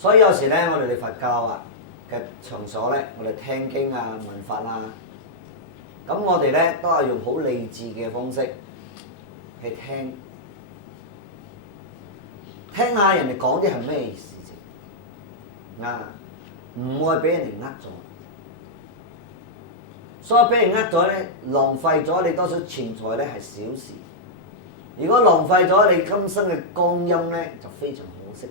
所以有時咧，我哋佛教嘅場所咧，我哋聽經啊、聞法啊，咁我哋咧都係用好理智嘅方式去聽下人哋講啲係咩事情啊，唔會俾人哋呃咗。所以俾人呃咗咧，浪費咗你多少錢財咧係小事。如果浪費咗你今生嘅光陰咧，就非常可惜嘅。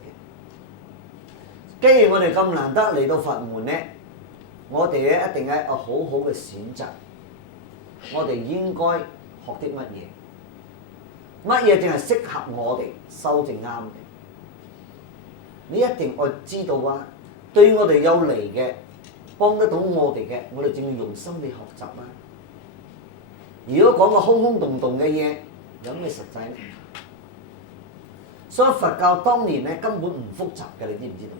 既然我哋咁難得嚟到佛門咧，我哋咧一定係一個好好嘅選擇。我哋應該學啲乜嘢？乜嘢淨係適合我哋修正啱嘅？你一定要知道啊！對我哋有利嘅，幫得到我哋嘅，我哋正要用心去學習啦。如果講個空空洞洞嘅嘢，有咩實際咧？所以佛教當年咧根本唔複雜嘅，你知唔知道？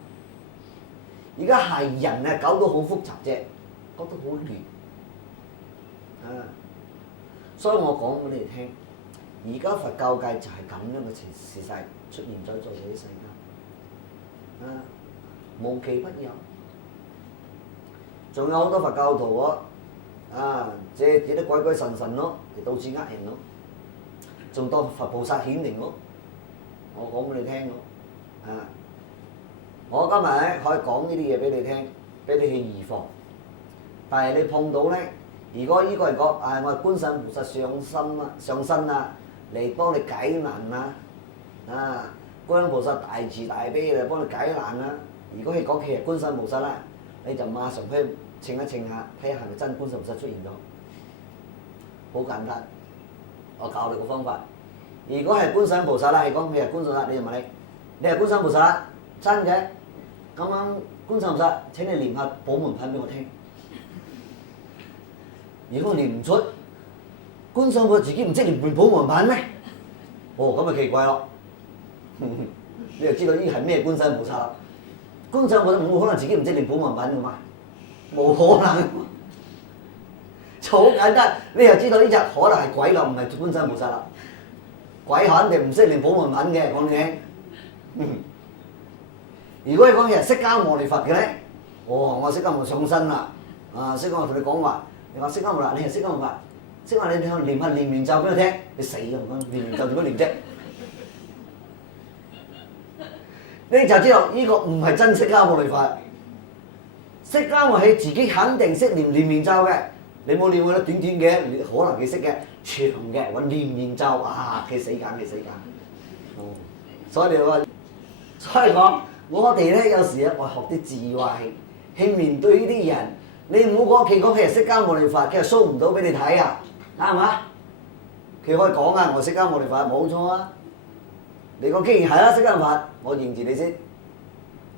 而家係人啊搞到好複雜啫，搞到好亂啊！所以我講俾你哋聽，而家佛教界就係咁樣嘅事勢出現咗在呢啲世間啊，無奇不有。仲有好多佛教徒啊，借啲鬼鬼神神咯，到處呃人咯，仲當佛菩薩顯靈咯。我講俾你聽咯，啊！我今日咧可以講呢啲嘢俾你聽，俾你去預防。但係你碰到咧，如果呢個係講我係觀世音菩薩上身啊，嚟幫你解難啊，觀世音菩薩大慈大悲嚟幫你解難啊。如果係講佢係觀世音菩薩啦，你就馬上去稱一稱下，睇下係咪真觀世音菩薩出現咗。好簡單，我教你個方法。如果係觀世音菩薩啦，係講佢係觀世音菩薩，你就問你係觀世音菩薩真嘅？咁樣觀世音菩薩請你念下寶門品俾我聽。如果念唔出，觀世音菩薩自己唔識念寶門品咩？哦，咁咪奇怪咯。你就知道呢係咩觀世音菩薩啦。觀世音菩薩冇可能自己唔識念寶門品㗎嘛，冇可能。就好簡單，你就知道呢隻可能係鬼咯，唔係觀世音菩薩啦。鬼肯定唔識念寶門品嘅，講你聽。如果你講係釋迦牟尼佛嘅咧，我釋迦牟尼上身啦，釋迦牟尼同你講話，你話釋迦牟尼，你係釋迦牟尼佛，釋迦牟尼你念下念完咒俾我聽，你死啦！念完咒點樣念啫？你就知道呢個唔係真釋迦牟尼佛，釋迦牟尼自己肯定識念完咒嘅，你冇念佢啦，短短嘅，可能佢識嘅，長嘅揾念完咒，佢死梗。所以你話，所以講。我哋咧有時咧，我學啲智慧去面對呢啲人。你唔好講佢係釋迦牟尼佛，佢係 show 唔到俾你睇啊，啱嘛？佢可以講啊，我釋迦牟尼佛冇錯啊。你講既然係啦，釋迦牟尼佛，我認住你先。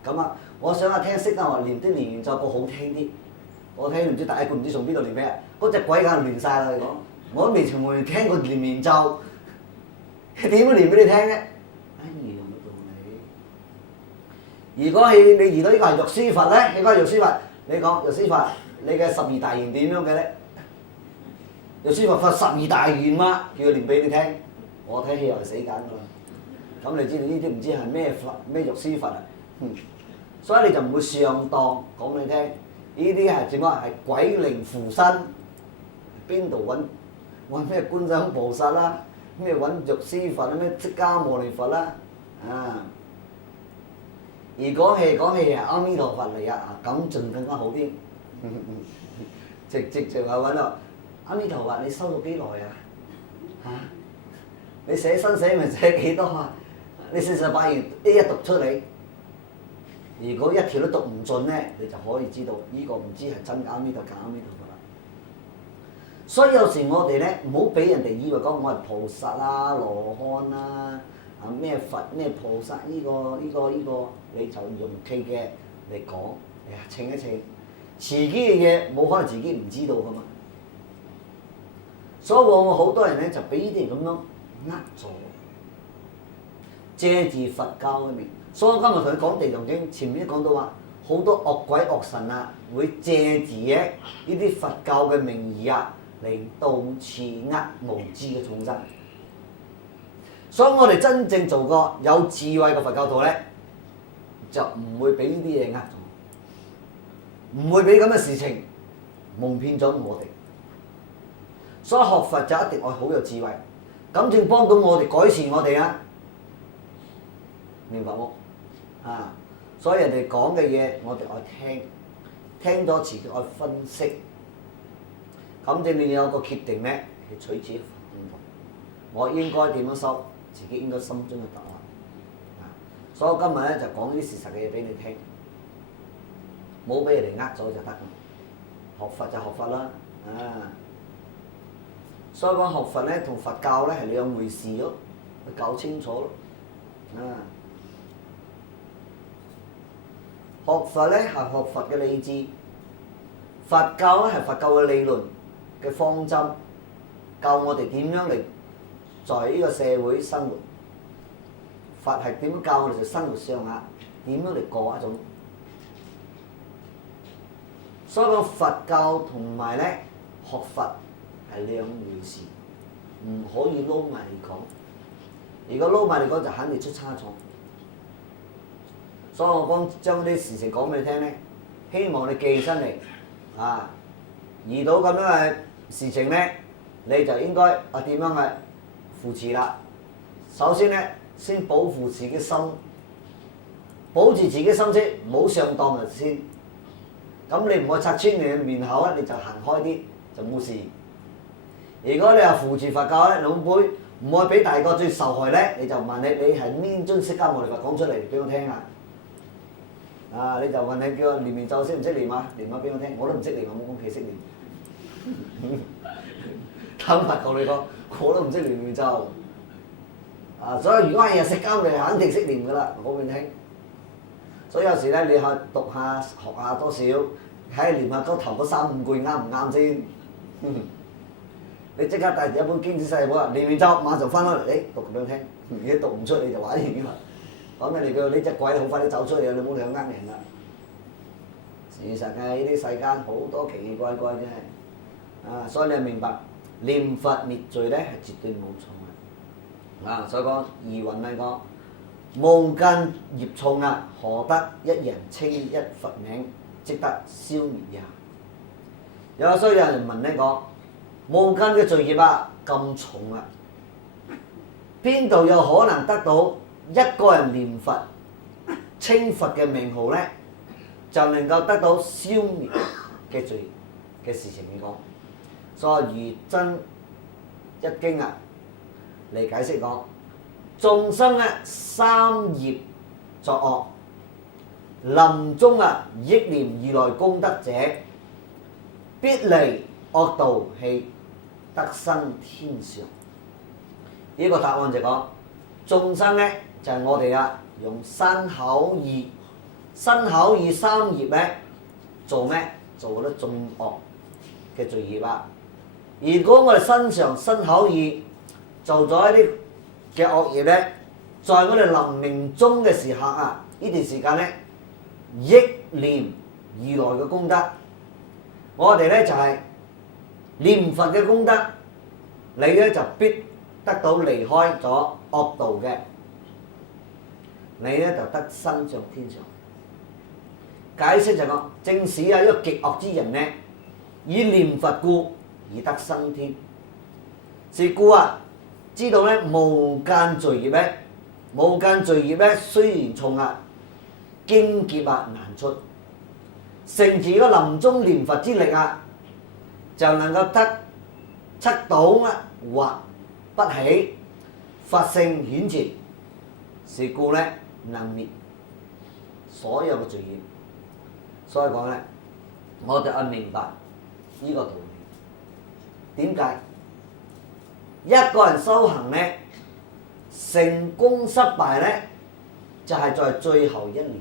咁啊，我想聽釋迦牟尼念啲念完咒個好聽啲。我睇唔知第一個唔知從邊度念咩，嗰隻鬼梗係亂晒啦！你講，我都未從來聽過念完咒，點樣念俾你聽咧？如果係你遇到呢個係藥師佛咧，你講藥師佛，你講藥師佛，你嘅十二大願點樣嘅咧？藥師佛發十二大願嘛，叫佢念俾你聽。我睇戲又係死緊噶啦。咁你知道呢啲唔知係咩佛咩藥師佛啊？所以你就唔會上當講俾你聽。呢啲係點啊？係鬼靈附身，邊度揾咩觀世音菩薩啦？咩揾藥師佛啦？咩釋迦牟尼佛啦？而講起阿彌陀佛嚟咁仲更加好啲。直係揾到阿彌陀佛，你修咗幾耐啊？你寫生寫咪寫幾多啊？你48願一一讀出嚟。如果一條都讀唔盡咧，你就可以知道呢個唔知係真阿彌陀假阿彌陀佛啦。所以有時我哋咧唔好俾人哋以為講我係菩薩啦、羅漢啦。咩佛咩菩薩呢個，你就用佢嘅嚟講，稱一稱，自己嘅嘢冇可能自己唔知道噶嘛。所以往往好多人咧就俾呢啲人咁樣呃咗，借住佛教嘅名。所以我今日同你講《地藏經》，前面都講到話，好多惡鬼惡神會借住呢啲佛教嘅名義嚟到處呃無知嘅眾生。所以我哋真正做個有智慧嘅佛教徒咧，就唔會俾呢啲嘢呃咗，唔會俾咁嘅事情蒙騙咗我哋。所以學佛就一定要好有智慧，咁正幫到我哋改善我哋啊！明白冇？啊！所以人哋講嘅嘢，我哋愛聽，聽咗自己愛分析，咁正你有個決定咧，係取之行動。我應該點樣修，自己應該心中嘅答案。啊！所以我今日咧就講啲事實嘅嘢俾你聽，冇俾人哋呃咗就得。學佛就學佛啦，啊！所以講學佛咧同佛教咧係兩回事咯，要搞清楚咯，啊！學佛咧係學佛嘅理智，佛教咧係佛教嘅理論嘅方針，教我哋點樣嚟在呢個社會生活。佛係點樣教我哋在生活上下點樣嚟過一種。所以講佛教同埋咧學佛係兩回事，唔可以撈埋嚟講。如果撈埋嚟講就肯定出差錯。所以我講將啲事情講俾你聽咧，希望你記起身嚟啊！遇到咁樣嘅事情咧，你就應該點樣去扶持啦。首先咧，先保護自己心，保住自己心先，唔好上當就先。咁你唔好拆穿你嘅面口咧，你就行開啲就冇事。如果你話扶持佛教咧，老輩唔愛俾大個最受害咧，你就問你係邊尊釋迦牟尼佛講出嚟俾我聽啊！啊！你就問你叫我念念咒識唔識念啊？念下俾我聽，我都唔識念，我冇屋企識念。坦白同你講，我都唔識念念咒。啊！所以如果係釋迦牟尼肯定識念噶啦，講俾你聽。所以有時咧，你去讀下學下多少，睇下念下頭嗰3-5句啱唔啱先。你即刻帶住一本經典細本啊，念念咒，馬上翻返嚟，讀俾我聽。如果讀唔出你就玩完啦。講咩嚟？佢呢隻鬼好快啲走出嚟啊！你冇理由呃人啦。事實嘅呢啲世間好多奇奇怪怪嘅，啊！所以你明白念佛滅罪咧係絕對冇錯嘅。啊！所以講義雲嚟講，無間業重啊，何得一人稱一佛名，即得消滅也。所以有人問你講，無間嘅罪業啊咁重啊，邊度有可能得到？一個人念佛稱佛嘅名號咧，就能夠得到消滅嘅罪嘅事情嚟講。所以如真一經啊嚟解釋講，眾生咧三業作惡，臨終啊憶念如來功德者，必離惡道去得生天上。呢個答案就講眾生咧。就係我哋啊，用身口意三業咧做咩？做嗰啲眾惡嘅罪業啊！如果我哋身上身口意做咗一啲嘅惡業咧，在我哋臨命終嘅時刻啊，呢段時間咧憶念如來嘅功德，我哋咧就係念佛嘅功德，你咧就必得到離開咗惡道嘅。你咧就得生上天上。解釋就講，正使啊一個極惡之人咧，以念佛故而得生天。是故啊，知道咧無間罪業咧，無間罪業咧雖然重啊，經劫啊難出，乘住個臨終念佛之力啊，就能夠得七倒啊或不起，佛性顯現。是故咧。能滅所有嘅罪業，所以講咧，我哋要明白呢個道理。點解一個人修行咧，成功失敗咧，就係在最後一年。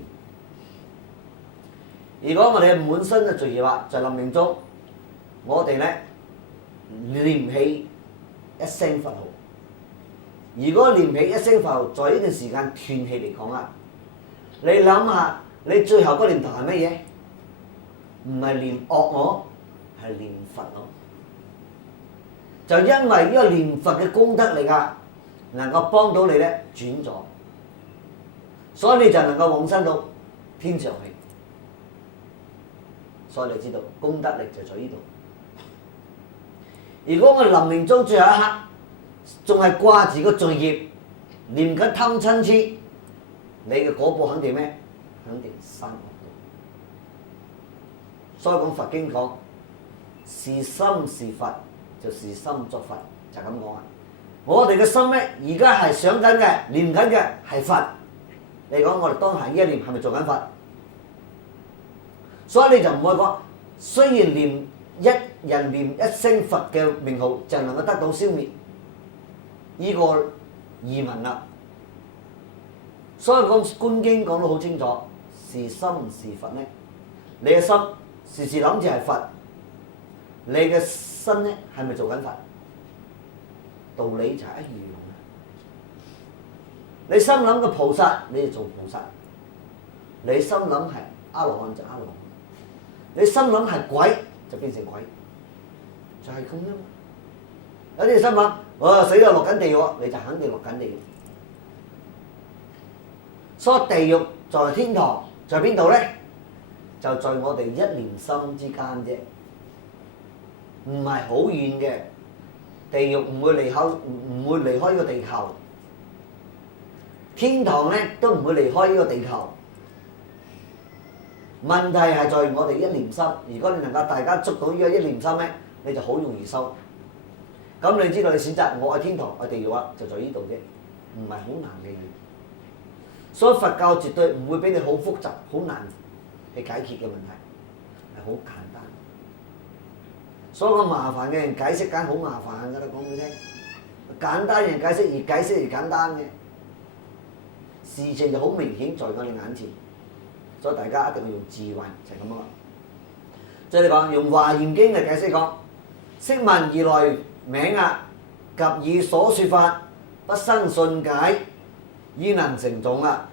如果我哋滿身嘅罪業啊，在臨命終，我哋咧念唔起一聲佛號。如果念起一聲佛號，在呢段時間斷氣嚟講啊，你諗下，你最後嗰念頭係乜嘢？唔係念惡我，係念佛我。就因為呢個念佛嘅功德力啊，能夠幫到你咧轉咗，所以你就能夠往生到天上去。所以你知道功德力就在呢度。如果我臨命終最後一刻仲係掛住個罪業，念緊貪嗔痴，你嘅果報肯定咩？肯定生惡道。所以講佛經講是心是佛，就是心作佛，就咁講啊！我哋嘅心咧，而家係想緊嘅、念緊嘅係佛。你講我哋當下呢一念係咪做緊佛？所以你就唔可以講，雖然念一人念一聲佛嘅名號就能夠得到消滅，呢個疑問啦。所以講《觀經》講得好清楚，是心是佛咧，你嘅心時時諗住係佛，你嘅身咧係咪做緊佛？道理就係一樣嘅。你心諗嘅菩薩，你就做菩薩；你心諗係阿羅漢就阿羅漢；你心諗係鬼就變成鬼，就係咁啫嘛。有啲人心諗，我死咗落緊地獄，你就肯定落緊地獄。所以地獄在天堂，在邊度咧？就在我哋一念心之間啫，唔係好遠嘅。地獄唔會離開呢個地球，天堂咧都唔會離開呢個地球。問題係在我哋一念心。如果你能夠大家捉到呢個一念心咧，你就好容易收。咁你知道你選擇我係天堂，我係地獄啊，就在呢度啫，唔係好難嘅嘢。所以佛教絕對唔會俾你好複雜、好難去解決嘅問題，係好簡單。所以個麻煩嘅人解釋緊好麻煩㗎啦，講俾你聽。簡單嘅人解釋越簡單嘅事情就好明顯在我哋眼前。所以大家一定要用智慧，就係咁啊！即係你講用《華嚴經》嚟解釋講，釋文如來名啊，及以所說法，不生信解，焉能成種啊？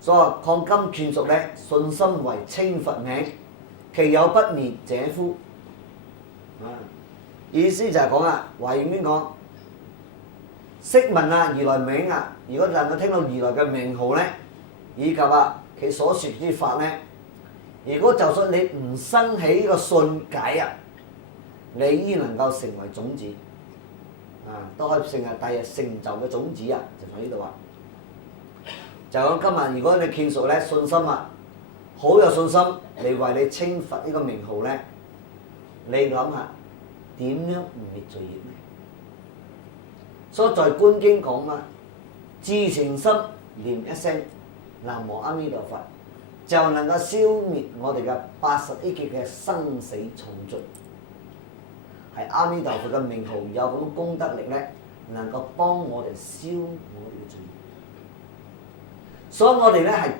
所以抗今勸俗咧，信心為稱佛名，其有不滅者乎？意思就係講啊，《華嚴經》講釋文啊，如來名啊，如果能夠聽到如來嘅名號咧，以及啊佢所說之法咧，如果就算你唔生起呢個信解啊，你依能夠成為種子啊，都可以成為第日成就嘅種子啊，就喺呢度啊。就講今日，如果你勸俗咧，信心啊，好有信心嚟為你稱佛呢個名號咧，你諗下點樣唔滅罪業咧？所以在觀經講啊，至誠心念一聲南無阿彌陀佛，就能夠消滅我哋嘅80億劫嘅生死重罪。係阿彌陀佛嘅名號有咁功德力咧，能夠幫我哋消我哋嘅罪業。所以我哋咧係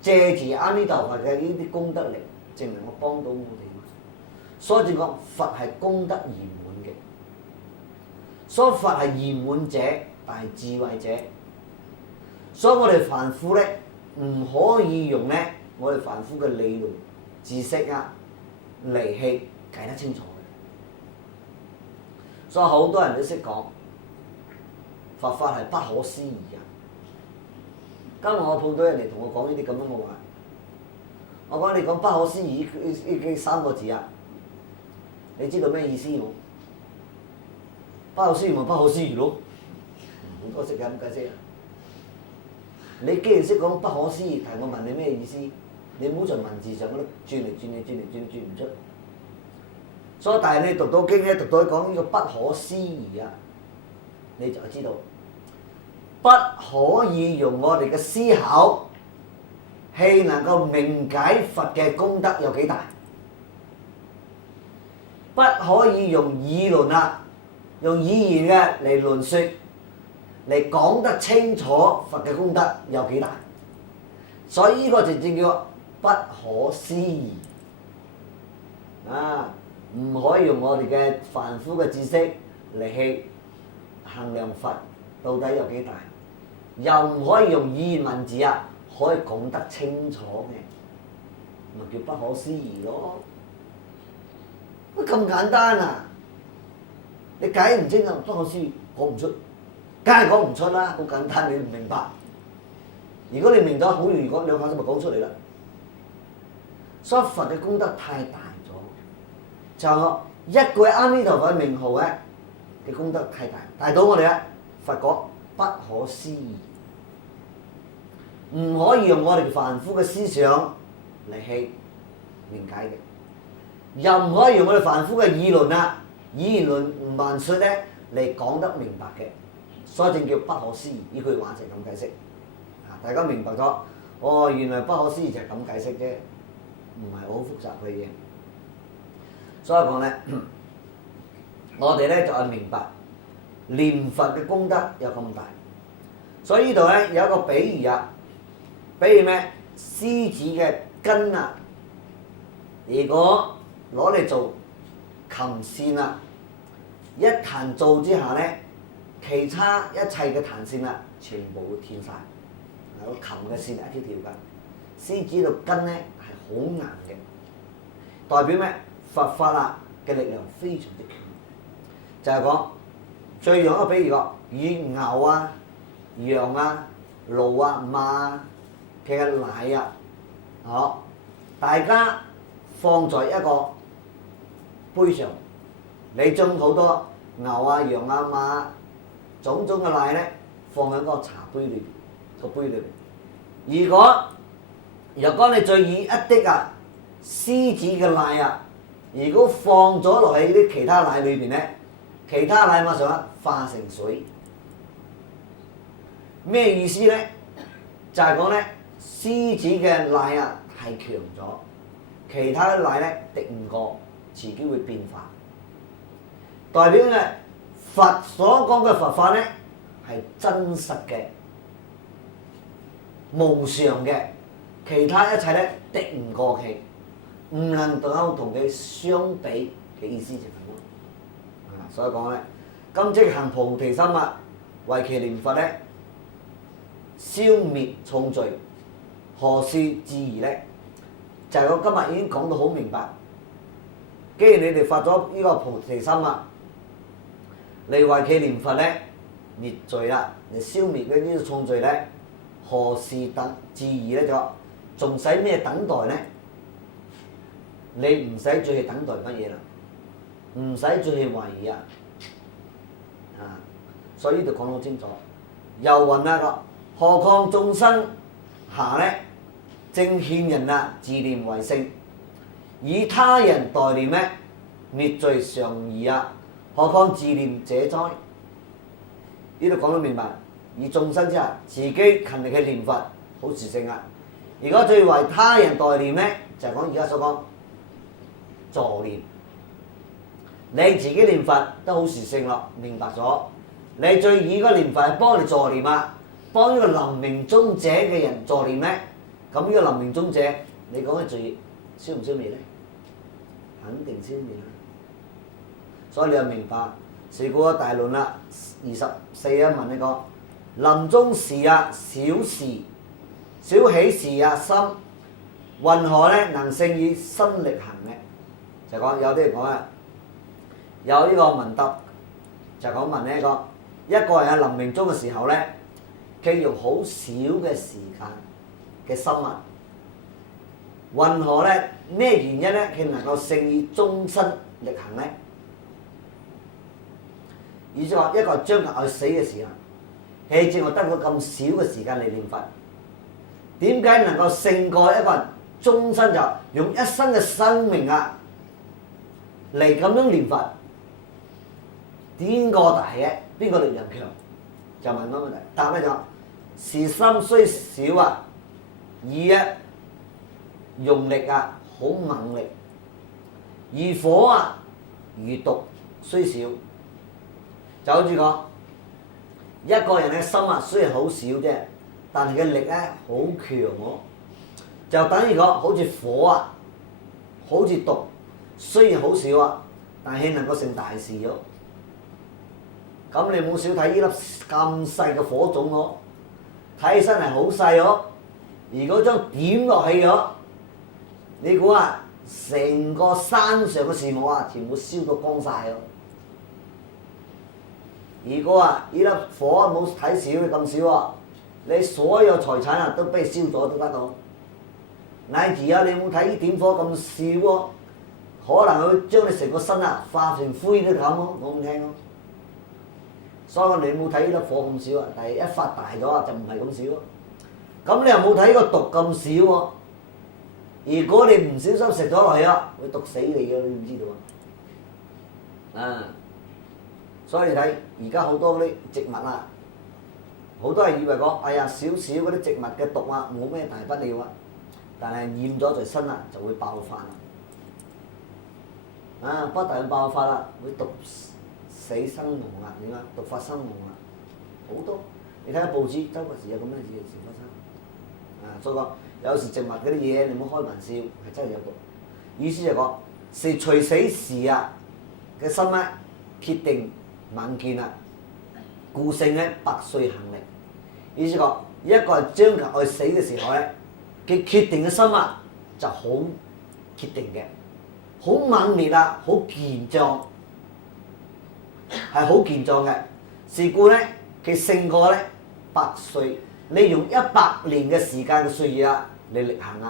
借住阿彌陀佛嘅呢啲功德力，正能夠幫到我哋。所以正講佛係功德圓滿嘅，所以佛係圓滿者，但係智慧者。所以我哋凡夫咧唔可以用咧我哋凡夫嘅理論知識啊嚟去解得清楚嘅。所以好多人都識講佛法係不可思議啊！今日我碰到人嚟同我講呢啲咁樣嘅話，我講你講不可思議呢三個字啊，你知道咩意思冇？不可思議咪不可思議咯，好多識嘅咁解釋啊！你既然識講不可思議，但係我問你咩意思？你唔好在文字上嗰度轉嚟轉唔出。所以但係你讀到經咧，讀到講呢個不可思議啊，你就知道不可以用我哋嘅思考係能夠明解佛嘅功德有幾大，不可以用議論啊，用語言嘅嚟論説。嚟講得清楚佛嘅功德有幾大，所以呢個就正叫不可思議啊！唔可以用我哋嘅凡夫嘅知識嚟去衡量佛到底有幾大，又唔可以用語言文字啊，可以講得清楚嘅，咪叫不可思議咯。乜咁簡單啊？你解唔清啊，不可思議，講唔出。梗係講唔出啦，好簡單，你唔明白。如果你明咗，好容易講兩下就咪講出嚟啦。所以佛嘅功德太大咗，就我一句阿彌陀佛嘅名號咧嘅功德太大，大到我哋咧佛講不可思議，唔可以用我哋凡夫嘅思想嚟去明解嘅，又唔可以用我哋凡夫嘅議論啊、語言論文説咧嚟講得明白嘅，所以正叫不可思議。呢句話就係咁解釋。大家明白咗，哦，原來不可思議就係咁解釋啫，唔係好複雜嘅嘢。所以講咧，我哋咧就係明白念佛嘅功德有咁大。所以呢度咧有一個比喻啊，比如咩？獅子嘅根啊，如果攞嚟做琴線啊，一彈奏之下咧，其他一切嘅彈線啊，全部會斷晒。個琴嘅線一條條㗎，獅子度根咧係好硬嘅，代表咩？佛法啊嘅力量非常之強。就係講最用一個比喻個，以牛啊、羊啊、驢啊、馬啊嘅奶啊，好，大家放在一個杯上，你將好多牛啊、羊啊、馬啊種種嘅奶咧放喺嗰個茶杯裏邊。個杯裏邊，如果你再以一滴啊獅子嘅奶啊，如果放咗落去啲其他奶裏邊咧，其他奶馬上化成水。咩意思咧？就係講咧，獅子嘅奶啊太強咗，其他嘅奶咧敵唔過，自己會變化。代表咧佛所講嘅佛法咧係真實嘅。無常嘅，其他一切咧敵唔過佢，唔能夠同佢相比嘅意思就係咁咯。所以講咧，今即行菩提心啊，為其念佛咧，消滅重罪，何事至疑咧？就係我今日已經講到好明白。既然你哋發咗呢個菩提心啊，你為其念佛咧，滅罪啦，你消滅嗰啲重罪咧。何事等至疑咧？就仲使咩等待咧？你唔使再去等待乜嘢啦，唔使再去懷疑啊！所以呢度講得好清楚。又云啊個，何況眾生下咧，正勸人啊，自念為聖，以他人代念咧，滅罪常疑啊！何況自念者哉？呢度講得明白。以眾生之下，自己勤力去念佛，好殊勝啊！如果最為他人代念咧，就係講而家所講助念。你自己念佛都好殊勝咯，明白咗。你最以個念佛係幫你助念啊，幫呢個臨命終者嘅人助念咧，咁呢個臨命終者，你講嘅罪消唔消滅咧？肯定消滅啦。所以你又明白，是故大論啦，24一問你講。臨終時啊，小喜事啊，心云何咧能勝以身力行咧？就講有啲人講啊，有呢個文德，就講問呢一個人喺臨命終嘅時候咧，佢用好少嘅時間嘅心啊，云何咧？咩原因咧？佢能夠勝以終身力行咧？意思話一個將近要死嘅時候。佢只係得到咁少嘅時間嚟念佛，點解能夠勝過一個人終身就用一生嘅生命啊嚟咁樣念佛？邊個大嘅？邊個力量強？就問個問題。答咧就是心雖小啊，以用力啊好猛力；而火啊如毒雖小，就好似講。一個人嘅心啊，雖然好少啫，但係嘅力咧好強喎，就等於講好似火啊，好似毒，雖然好少啊，但係能夠成大事咗。咁你冇少睇呢粒咁細嘅火種喎，睇起身係好細喎，如果將點落去咗，你估啊，成個山上嘅樹木啊，全部燒到光晒咯。如果啊，呢粒火冇睇少咁少喎，你所有財產啊都俾燒咗都得到。乃至啊，你有冇睇呢點火咁少喎？可能佢將你成個身啊化成灰都咁咯，我唔聽咯。所以你冇睇呢粒火咁少啊，但係一發大咗啊就唔係咁少咯。咁你又冇睇個毒咁少喎？如果你唔小心食咗落去啊，會毒死你嘅，你唔知道啊？所以你睇而家好多嗰啲植物啊，好多人以為講，哎呀少少嗰啲植物嘅毒啊，冇咩大不了啊，但係染咗在身啊就會爆發啦。不但爆發啦，會毒死生亡啦，點啊？毒發生亡啦，好多。你睇下報紙，周不時有咁嘅事發生。所以講有時植物嗰啲嘢，你唔好開玩笑，係真係有毒。意思就講，是隨死時啊嘅心咧，決定猛健啊，故性咧百歲行力。意思講，一個人將近愛死嘅時候咧，佢決定嘅心啊就好決定嘅，好猛烈啊，好健壯，係好健壯嘅。是故咧，佢勝過咧百歲。你用100年嘅時間嘅歲月啊，你力行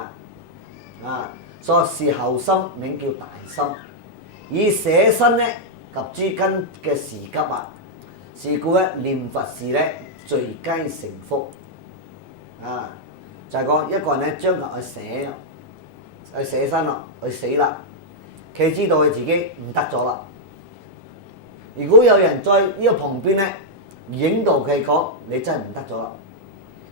啊，所以是後心名叫大心，以捨身咧及諸根嘅時急啊，是故咧念佛時咧最佳成福啊，就係講一個人咧將近去捨身咯，去死啦，佢知道佢自己唔得咗啦。如果有人在呢個旁邊咧影到佢講你真係唔得咗啦。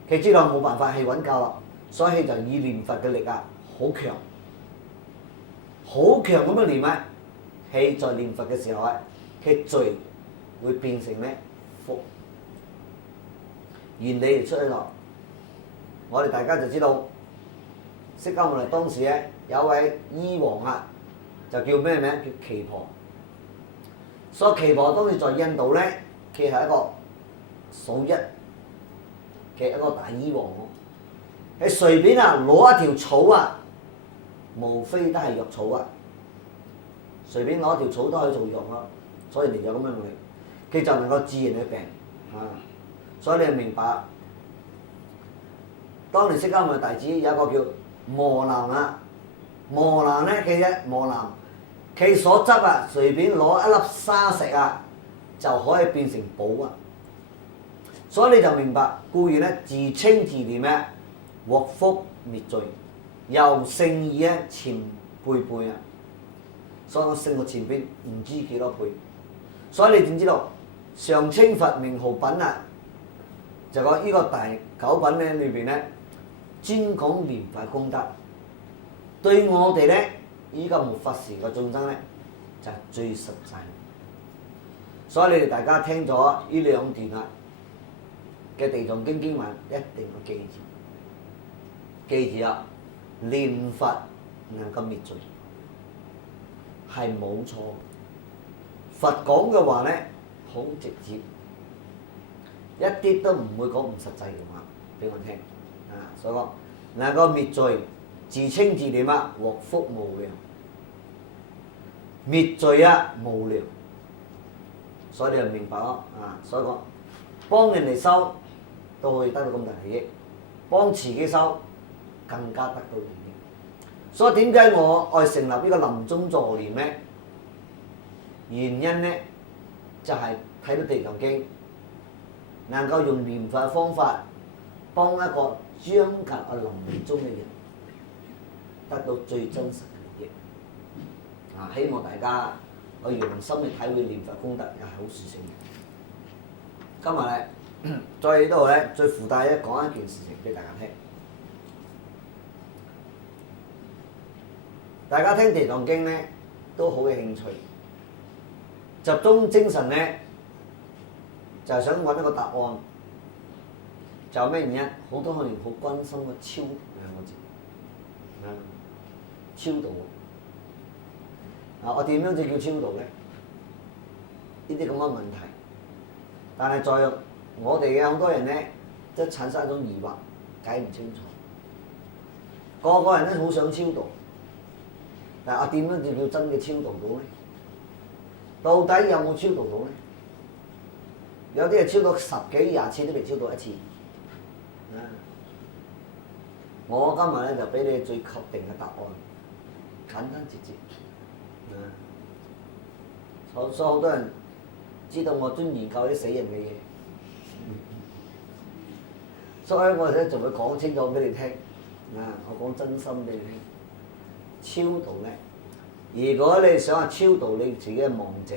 佢知道冇辦法去揾救啦，所以就以念佛嘅力啊，好強，好強咁嘅念啊！佢在念佛嘅時候啊，佢罪會變成咩福，原理而出嚟咯。我哋大家就知道，釋迦牟尼當時咧有位醫王啊，就叫咩名？叫奇婆。所以奇婆當時在印度咧，佢係一個數一嘅一個大醫王喎，你隨便啊攞一條草啊，無非都係藥草啊，隨便攞一條草都可以做藥啦，所以你有咁嘅能力，佢就能夠治人嘅病啊。所以你就明白，當年釋迦牟尼弟子有一個叫磨難啊，磨難咧磨難，佢所執啊，隨便攞一粒沙石啊，就可以變成寶啊。所以你就明白，固然咧自稱自念咩，獲福滅罪，又勝義咧前輩輩啊！所以我勝過前邊唔知幾多倍。所以你點知道上稱佛名號品啊？就講呢個第9品咧裏邊咧，專講念佛功德，對我哋咧依個末法時嘅眾生咧就係最實際。所以你哋大家聽咗呢2段啊嘅地藏經經文，一定要記住，記住啊！念佛能夠滅罪，係冇錯。佛講嘅話咧，好直接，一啲都唔會講唔實際嘅話俾我聽啊！所以講能夠滅罪，自稱自念啊，獲福無量，滅罪啊無量。所以你就明白咯啊！所以講幫人哋修都可以得到咁大利益，幫自己修更加得到利益。所以點解我愛成立呢個臨終助念咧？原因咧就係睇到地藏經，能夠用念佛嘅方法幫一個將近臨終嘅人得到最真實嘅利益。啊！希望大家去用心去體會念佛功德，又係好事情。今日咧，再喺度咧，再附帶咧講一件事情俾大家聽。大家聽地藏經咧都好有興趣，集中精神咧就係想揾一個答案。就係咩原因？好多可能好關心個超度2個字，超度。我點樣至叫超度咧？呢啲咁嘅問題，但係在我哋嘅好多人咧，即係產生一種疑惑，解唔清楚。個個人都好想超度，但係我點樣至叫真嘅超度到咧？到底有冇超度到咧？有啲係超度10幾20次都未超度一次，我今日咧就俾你最確定嘅答案，簡單直接。所以好多人知道我專研究啲死人嘅嘢，所以我咧就會講清楚俾你聽。我講真心俾你聽，超度咧，如果你想超度你自己嘅亡者，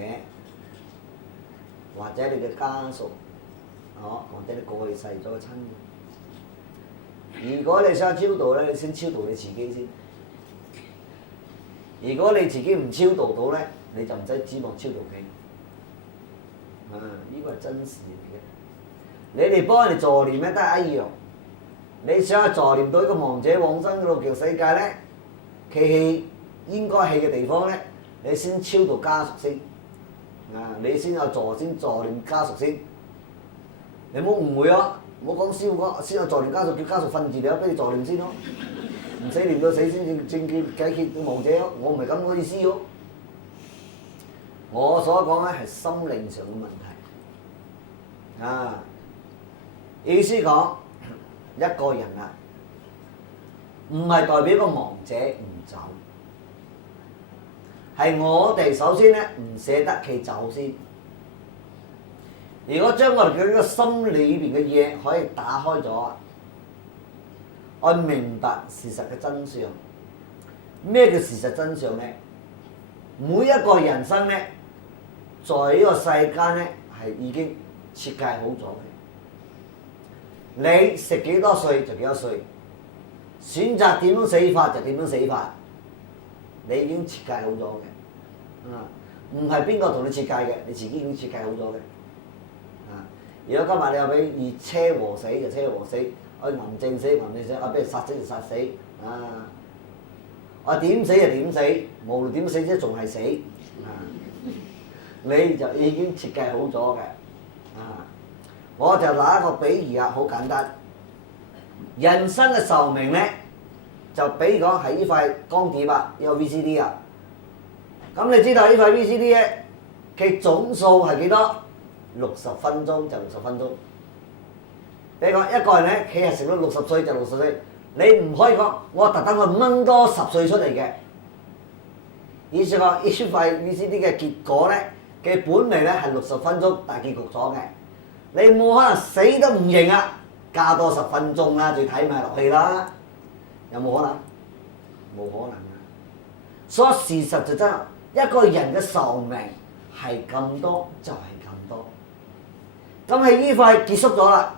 或者你嘅家屬，或者你過去世咗嘅親人，如果你想超度咧，你先超度你自己先。如果你自己唔超度到咧，你就唔使指望超度佢。呢個係真事嚟嘅。你哋幫人哋助念咧都係一樣。你想助念到一個亡者往生嘅六極世界咧，佢去應該去嘅地方咧，你先超度家屬先。你先有助念家屬先。你唔好誤會啊！唔好講師傅講先有助念家屬，叫家屬瞓住你，俾你助念先咯。唔使念到死先正解決到亡者咯。我唔係咁嘅意思喎。我所講咧係心靈上嘅問題。意思講一個人唔係代表個亡者唔走，係我哋首先咧唔捨得佢走先。如果將我哋嘅呢個心裏邊嘅嘢可以打開咗，我明白事實嘅真相。咩叫事實真相咧？每一個人生咧，在呢個世間咧係已經設計好咗嘅。你食幾多歲就幾多歲，選擇點樣死法就點樣死法，你已經設計好咗嘅。唔係邊個同你設計嘅，你自己已經設計好咗嘅。如果今日你話俾以車禍死就車禍死，我癌症死癌症死，我俾人殺死就殺死，我點死就點死，無論點死啫仲係死，你就已經設計好咗嘅。我就拿一個比喻好簡單，人生嘅壽命咧，就比如講係呢塊光碟呢個 VCD 咁你知道呢塊 VCD 咧，佢總數係幾多？60分鐘就60分鐘。比如講一個人咧，佢係食到60歲就60歲，你唔可以講我特登去掹多10歲出嚟嘅。意思講呢塊 VCD 嘅結果咧，佢本嚟咧係60分鐘大結局咗嘅，你冇可能死都唔認加多10分鐘啦，再睇埋落去啦，有冇可能？冇可能所以事實就真係一個人嘅壽命係咁多就係咁多。咁係呢塊結束咗啦，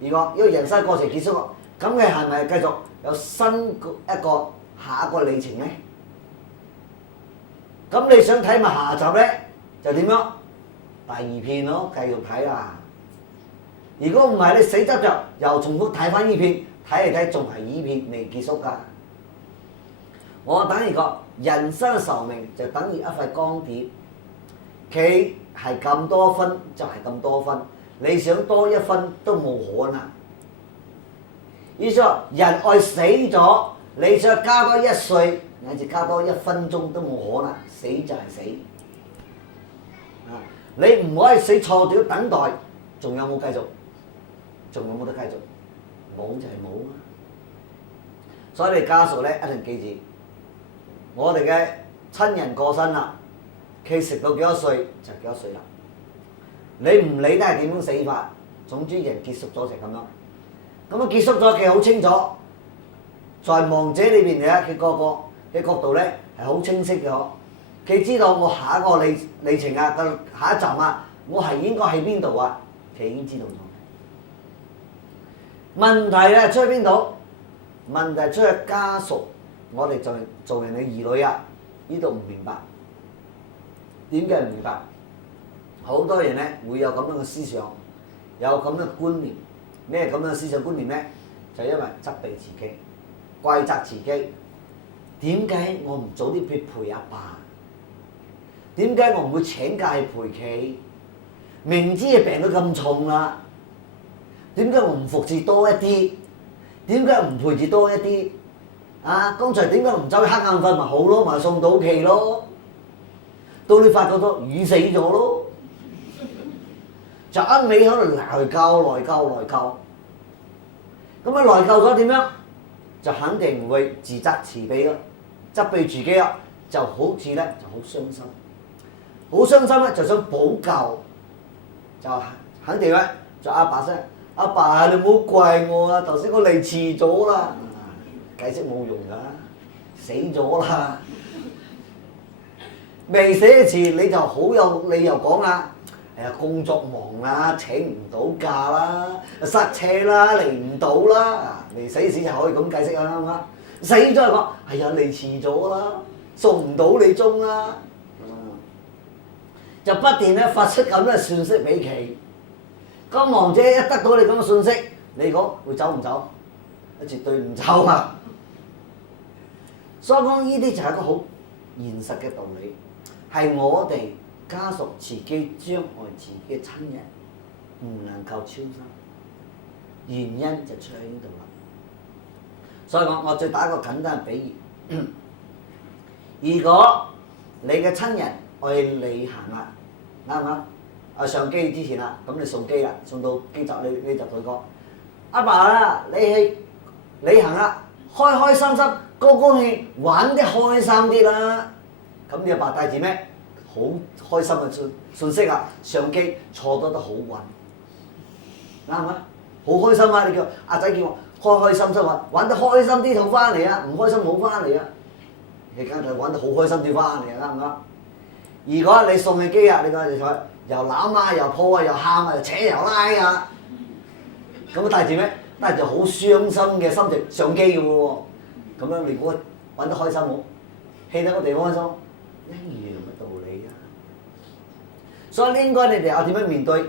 如果呢個人生過程結束咗，咁佢係咪繼續有新一個下一個里程咧？咁你想睇埋下集咧，就點樣？第二片咯，繼續睇啦。如果唔係，你死執着又重複睇翻呢片，睇嚟睇仲係呢片未結束㗎。我等於個人生壽命就等於一塊光碟，佢係咁多分就係咁多分。你想多1分都冇可能。意思話人愛死咗，你想加多1歲，乃至加多1分鐘都冇可能，死就係死。你唔可以死錯掉等待，仲有冇繼續？仲有冇得繼續？冇就係冇啊！所以你家屬咧一定記住，我哋嘅親人過身啦，佢食到幾多歲就幾多歲啦。你唔理得係點樣死法，總之人結束咗就咁樣。咁結束咗，佢好清楚，在亡者裏邊咧，佢個個嘅角度咧係好清晰嘅。佢知道我下一個里程下一站我係應該喺邊度佢已經知道咗。問題咧出喺邊度？問題出喺家屬，我哋做人嘅兒女呢度唔明白。點解唔明白？好多人咧會有咁樣嘅思想，有咁樣嘅觀念。咩咁樣嘅思想觀念咧？就因為責備自己，怪責自己。點解我唔早啲去陪阿爸？點解我唔會請假去陪佢？明知佢病到咁重啦，點解我唔服侍多一啲？點解唔陪住多一啲？剛才點解唔走去瞌眼瞓咪好咯，咪送到屋企咯？到你發覺到瘀死咗咯，就一味喺度內疚。咁啊內疚咗點樣？就肯定會自責自卑咯，責備自己啊，就好似咧就好傷心，好傷心咧就想補救，就肯定咧就阿爸聲，阿爸你唔好怪我啊，頭先我嚟遲咗啦，解釋冇用㗎，死咗啦，未死前你就好有理由講啦。係啊，工作忙啦，請唔到假啦，塞車啦，嚟唔到啦，嚟死時就可以咁解釋啦，啱唔啱？死咗就講，係啊，嚟遲咗啦，送唔到你鐘啦，就不斷咧發出咁嘅訊息俾佢。咁亡者一得到你咁嘅訊息，你講會走唔走？絕對唔走啊！所以講呢啲就係一個好現實嘅道理，係我哋家屬自己將愛自己嘅親人唔能夠超生，原因就出喺呢度啦。所以我再打一個簡單嘅比喻，如果你嘅親人愛你行啦，啱唔啱？啊上機之前啦，咁你送機啦，送到機站你就同佢講：阿爸啊，你去旅行啦，開開心心，高高興，玩得開心啲啦。咁你阿爸帶住咩？好開心嘅信息啊！上機坐得好穩，啱唔啱？好開心啊！你叫阿仔叫我開開心心玩得開心啲就翻嚟啊！唔開心冇翻嚟啊！你梗係玩得好開心啲翻嚟啊！啱唔啱？如果你送去機啊，你講你坐又攬啊，又抱啊，又喊啊，又扯又拉啊，咁帶住咩？帶住好傷心嘅心情上機嘅喎。咁樣你估玩得開心冇？去到個地方開心，一樣嘅道理啊！所以應該你哋有點樣面對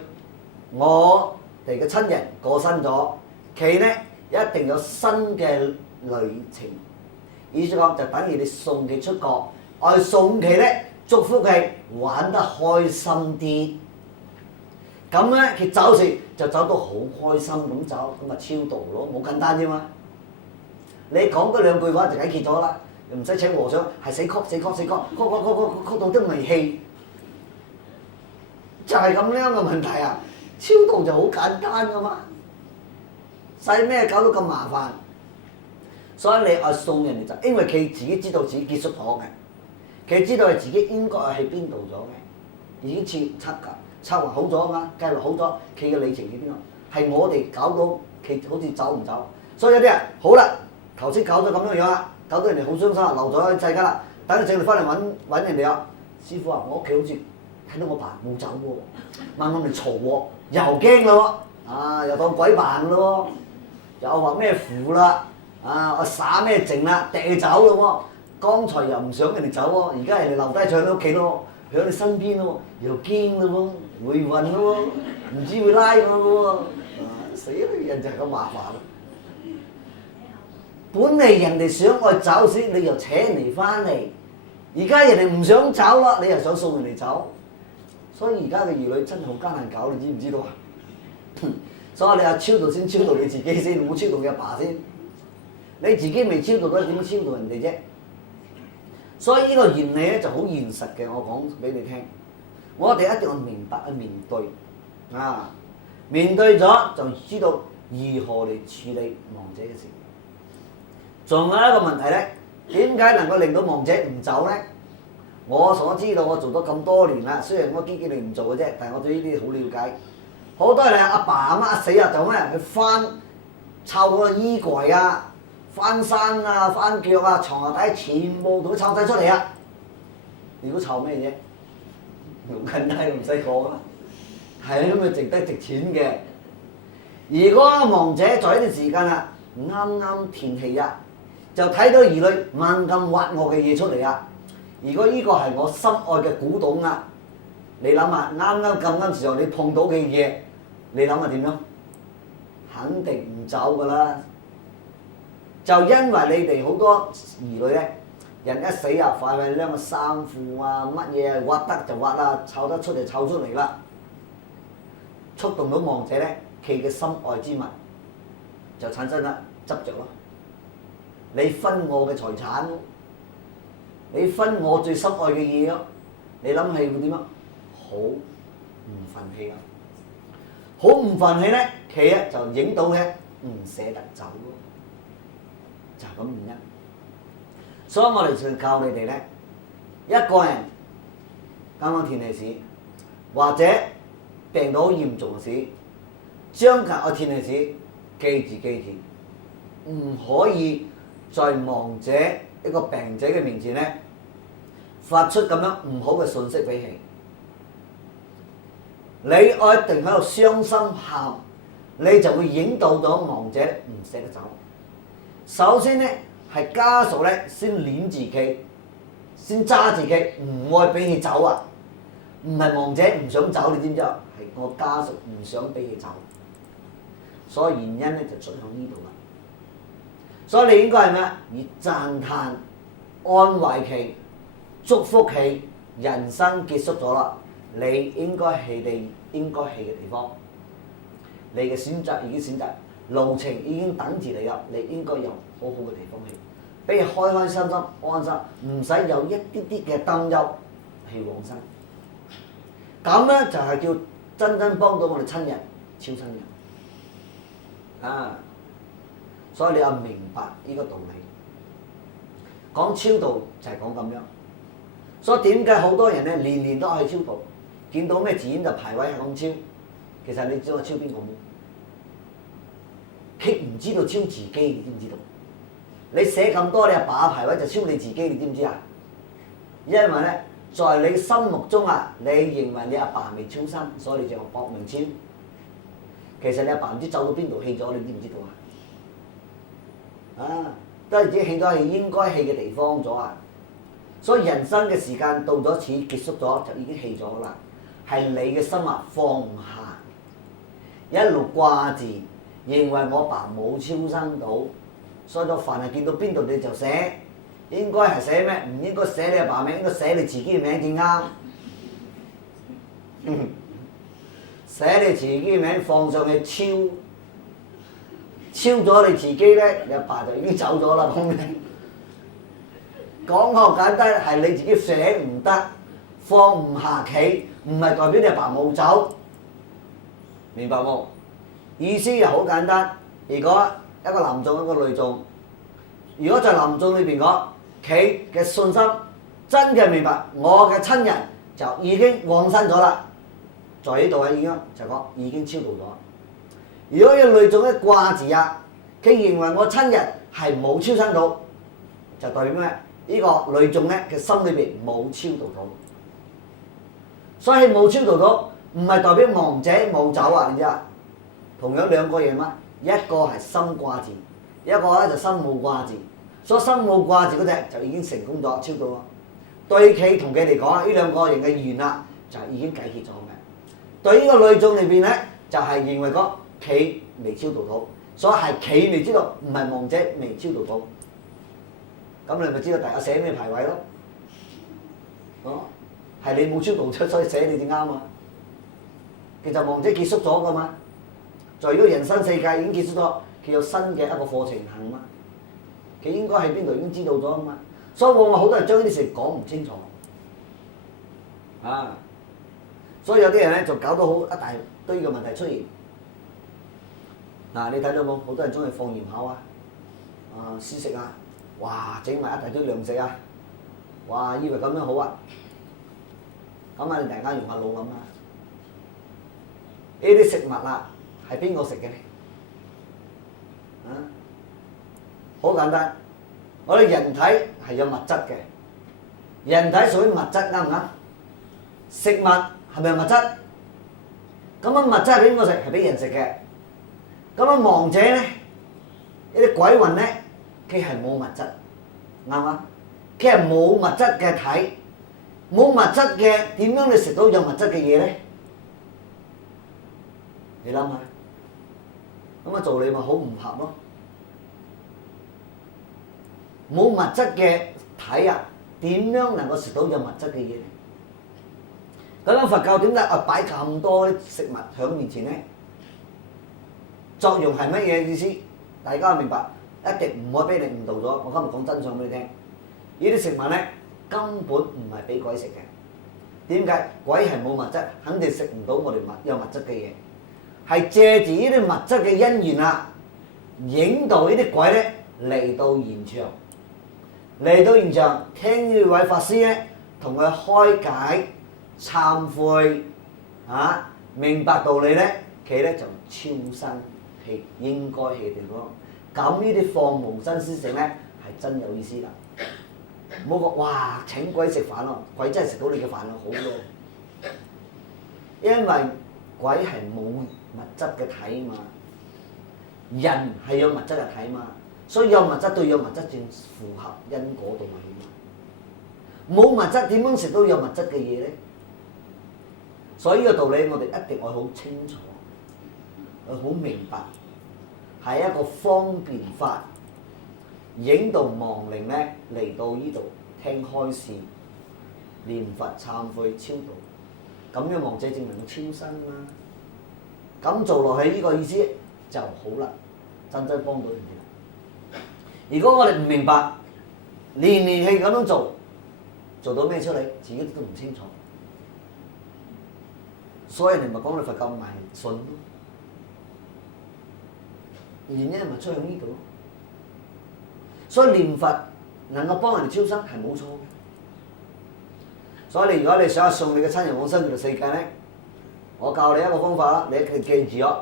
我哋嘅親人過身咗，佢咧一定有新嘅旅程。意思講就等於你送佢出國，我送佢咧祝福佢玩得開心啲。咁咧佢走時就走到好開心咁走，咁咪超度咯，好簡單啫嘛。你講嗰兩句話就解決咗啦，又唔使請和尚係死曲死曲死曲，曲到都未氣。就係咁樣嘅問題啊！超度就好簡單噶嘛，使咩搞到咁麻煩？所以你愛送人哋就因為佢自己知道自己結束咗嘅，佢知道係自己應該係喺邊度咗嘅，已經策劃好咗嘛，計劃好咗佢嘅里程喺邊度，係我哋搞到佢好似走唔走。所以有啲人好啦，頭先搞咗咁樣樣啦，搞到人哋好傷心啊，留咗喺世間啦，等佢正嚟翻嚟揾人哋啊，師傅啊，我屋企好似〜睇到我爸冇走喎，慢慢嚟嘈喎，又驚咯，啊又當鬼扮咯，又話咩符啦，啊我耍咩靜啦，掟走咯喎，剛才又唔想人哋走喎，而家人哋留低喺你屋企咯，喺你身邊咯，又驚咯喎，回魂咯喎，唔知會拉我咯喎，死啦！人就係咁麻煩啦。本嚟人哋想我走先，你又請人哋翻嚟，而家人哋唔想走啦，你又想送人哋走。所以而家嘅兒女真係好艱難搞，你知唔知道啊？所以你話超度先超度你自己先，唔好超度你阿爸先。你自己未超度，點樣超度人哋啫？所以呢個原理咧就好現實嘅，我講俾你聽。我哋一定要明白去面對啊，面對咗就知道如何嚟處理亡者嘅事。仲有一個問題咧，點解能夠令到亡者唔走咧？我所知道，我做咗咁多年啦，雖然我幾年唔做嘅啫，但係我對呢啲好了解。好多人阿爸阿媽死啊，就咩去翻摷個衣櫃啊、翻山啊、翻腳啊、床下底全部都摷晒出嚟啊！你估摷咩啫？好簡單，唔使講啦，係咁咪值得值錢嘅。如果亡者在呢段時間啊，啱啱天氣啊，就睇到兒女猛咁挖我嘅嘢出嚟啊！如果呢個係我心愛嘅古董啊，你諗下啱啱咁啱時候你碰到嘅嘢，你諗下點樣？肯定唔走噶啦！就因為你哋好多兒女咧，人一死啊，快快將個衫褲啊乜嘢挖得就挖啦，摷得出就摷出嚟啦，觸動到亡者咧，佢嘅心愛之物就產生啦執着咯。你分我嘅財產咯，你分我最心愛嘅嘢咯，你諗係會點啊？好唔憤氣啊！好唔憤氣咧，佢咧就影到嘅唔捨得走咯，就係咁原因。所以我哋就教你哋咧，一個人啱啱天氣時，或者病到好嚴重嘅時，將近個天氣時，記住，唔可以在亡者一個病者嘅面前咧，發出咁樣唔好嘅信息俾佢。你我一定喺度傷心喊，你就會引導咗亡者唔捨得走。首先咧，係家屬咧先攆住佢，先揸住佢，唔愛俾佢走啊！唔係亡者唔想走，你知唔知啊？係我家屬唔想俾佢走，所以原因咧就出喺呢度啦。所以你應該係咩？以讚歎、安慰佢、祝福佢，人生結束咗啦。你應該係你應該去嘅地方，你嘅選擇已經選擇，路程已經等住你啦。你應該有好好嘅地方去，俾佢開開心心、安心，唔使有一啲啲嘅擔憂去往生。咁咧就係叫真正幫到我哋親人、超親人啊！所以你要明白呢個道理。講超度就係講咁樣，所以點解好多人咧年年都去超度？見到咩寺院就排位係咁超，其實你知我超邊個冇？佢唔知道超自己，你知唔知道？你寫咁多，你阿爸排位就超你自己，你知唔知啊？因為咧，在你心目中啊，你認為你阿爸未超生，所以你就搏命超。其實你阿爸唔知走到邊度去咗，你知唔知道啊？啊，都係自己去咗去應該去嘅地方咗啊！所以人生嘅時間到咗此結束咗，就已經去咗啦。係你嘅心啊放唔下，一路掛住，認為我爸冇超生到，所以就凡係見到邊度你就寫，應該係寫咩？唔應該寫你阿爸名，應該寫你自己嘅名至啱。寫你自己嘅名放上去超咗你自己咧，你阿爸就已經走咗啦。講學簡單，係你自己寫唔得，放唔下企。唔係代表你阿爸冇走，明白冇？意思又好簡單。如果一個男眾一個女眾，如果在男眾裏邊講，佢嘅信心真嘅明白，我嘅親人就已經往生咗啦，在呢度已經就講已經超度咗。如果個女眾一掛住啊，佢認為我親人係冇超生到，就代表咩？呢個女眾咧嘅心裏邊冇超度到。所以冇超度到，唔係代表亡者冇走啊！你知啊？同樣兩個嘢嘛，一個係心掛住，一個咧就心冇掛住。所以心冇掛住嗰隻就已經成功咗超度咯。對佢同佢嚟講，呢兩個人嘅緣啦，就已經解決咗嘅。對呢個女眾裏邊咧，就係認為講佢未超度到，所以係佢未知道，唔係亡者未超度到。咁你咪知道大家寫咩排位咯？哦。係你冇超度出，所以寫你至啱啊！其實亡者結束咗噶嘛，在呢個人生世界已經結束咗，佢有新嘅一個課程行嘛，佢應該喺邊度已經知道咗啊嘛，所以往往好多人將呢啲事講唔清楚啊，所以有啲人咧就搞到好一大堆嘅問題出現。嗱，你睇到冇？好多人中意放鹽口啊，施食啊，哇，整埋一大堆糧食啊，哇，以為咁樣好啊！咁啊！你突然間用下腦諗啦，呢啲食物啊，係邊個食嘅咧？好簡單，我哋人體係有物質嘅，人體屬於物質，啱唔啱？食物係咪物質？咁啊，物質係邊個食？係俾人食嘅。咁啊，亡者咧，呢啲鬼魂咧，佢係冇物質，啱唔啱？佢係冇物質嘅體。冇物質嘅，點樣你食到有物質嘅嘢咧？你諗下，咁啊做你咪好唔合咯？冇物質嘅體啊，點樣能夠食到有物質嘅嘢咧？咁樣佛教點解擺咁多食物喺面前咧？作用係乜嘢意思？大家明白，一定唔可以俾你誤導咗。我今日講真相俾你聽，呢啲食物咧，根本唔係俾鬼食嘅。點解？鬼係冇物質，肯定食唔到我哋有物質嘅嘢。係借住呢啲物質嘅因緣啊，引導呢啲鬼咧嚟到現場，聽呢位法師咧同佢開解、懺悔明白道理咧，佢咧就超生去應該去嘅地方。咁呢啲放無生思性咧係真有意思㗎。唔好講哇請鬼食飯咯，鬼真係食到你嘅飯咯，好咯。因為鬼係冇物質嘅體嘛，人係有物質嘅體嘛，所以有物質對有物質正符合因果道理嘛。冇物質點樣食到有物質嘅嘢咧？所以呢個道理我哋一定要好清楚，好明白，係一個方便法，引導亡靈咧嚟到呢度聽開示、念佛、懺悔、超度，咁樣亡者正能夠超生啦。咁做落去呢個意思就好啦，真幫到人哋啦。如果我哋唔明白，年年係咁樣做到咩出嚟，自己都唔清楚。所以你咪講你佛教迷信咯，原因咪出喺呢度咯。所以念佛能夠幫人哋超生係冇錯嘅。所以如果你想送你嘅親人往生極樂世界咧，我教你一個方法啦，你一定記住咗，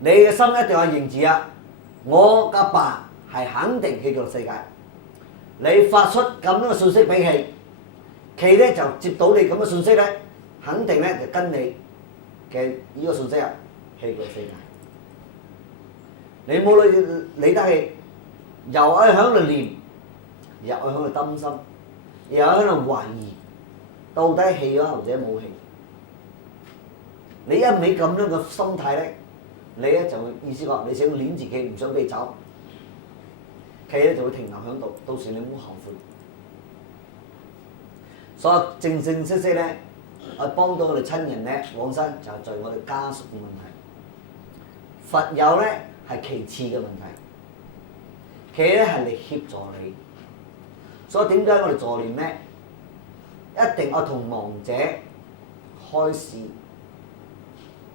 你嘅心一定要認住啊！我嘅爸係肯定去極樂世界。你發出咁樣嘅信息俾佢咧就接到你咁嘅信息咧。肯定咧就跟你嘅呢個信息去個世界，你冇理得佢，又喺度念，又喺度擔心，又喺度懷疑，到底氣咗或者冇氣？你一味咁樣嘅心態咧，你咧就意思話你想攆自己，唔想俾走，佢咧就會停留喺度，到時你唔好後悔。所以正式咧。我幫到我哋親人咧往生就係在我哋家屬嘅問題，佛友咧係其次嘅問題，佢咧係嚟協助你，所以點解我哋助念咧一定要同亡者開示，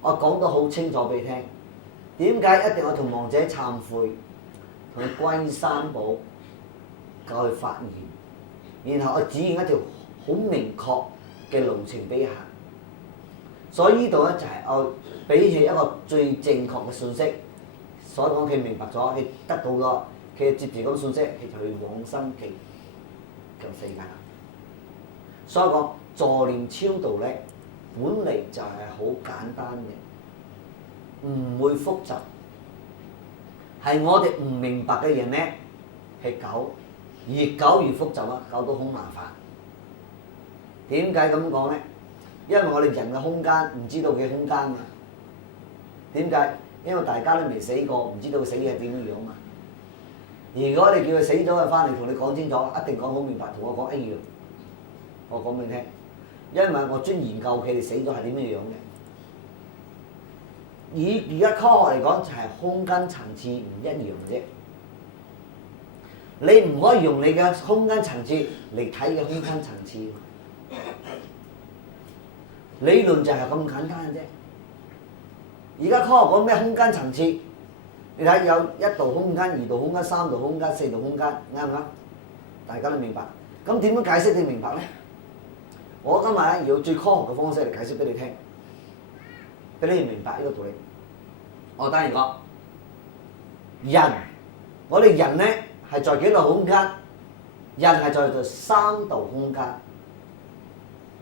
我講得好清楚俾你聽，點解一定要同亡者懺悔，同佢皈依三寶，教佢發願，然後我指引一條好明確嘅路程俾行，所以呢度咧就係我俾佢一個最正確嘅信息，所講佢明白咗，佢得到咗，佢接住嗰個信息，佢就去往生極樂世界啦。所以講助念超度咧，本嚟就係好簡單嘅，唔會複雜，係我哋唔明白嘅人咧係搞，越搞越複雜啊，搞到好麻煩。點解咁講咧？因為我哋人嘅空間唔知道佢空間啊。點解？因為大家都未死過，唔知道佢死係點樣嘛。如果你叫佢死咗，佢翻嚟同你講清楚，一定講好明白，同我講一樣。我講俾你聽，因為我專研究佢哋死咗係點樣嘅。以而家科學嚟講，就係空間層次唔一樣嘅啫。你唔可以用你嘅空間層次嚟睇嘅空間層次。理論就係咁簡單嘅啫。而家科學講咩空間層次？你睇有1度空間、2度空間、3度空間、4度空間，啱唔啱？大家都明白。咁點樣解釋你明白咧？我今日咧用最科學嘅方式嚟解釋俾你聽，俾你明白呢個道理。我單言講，我哋人咧係在幾度空間？人係在3度空間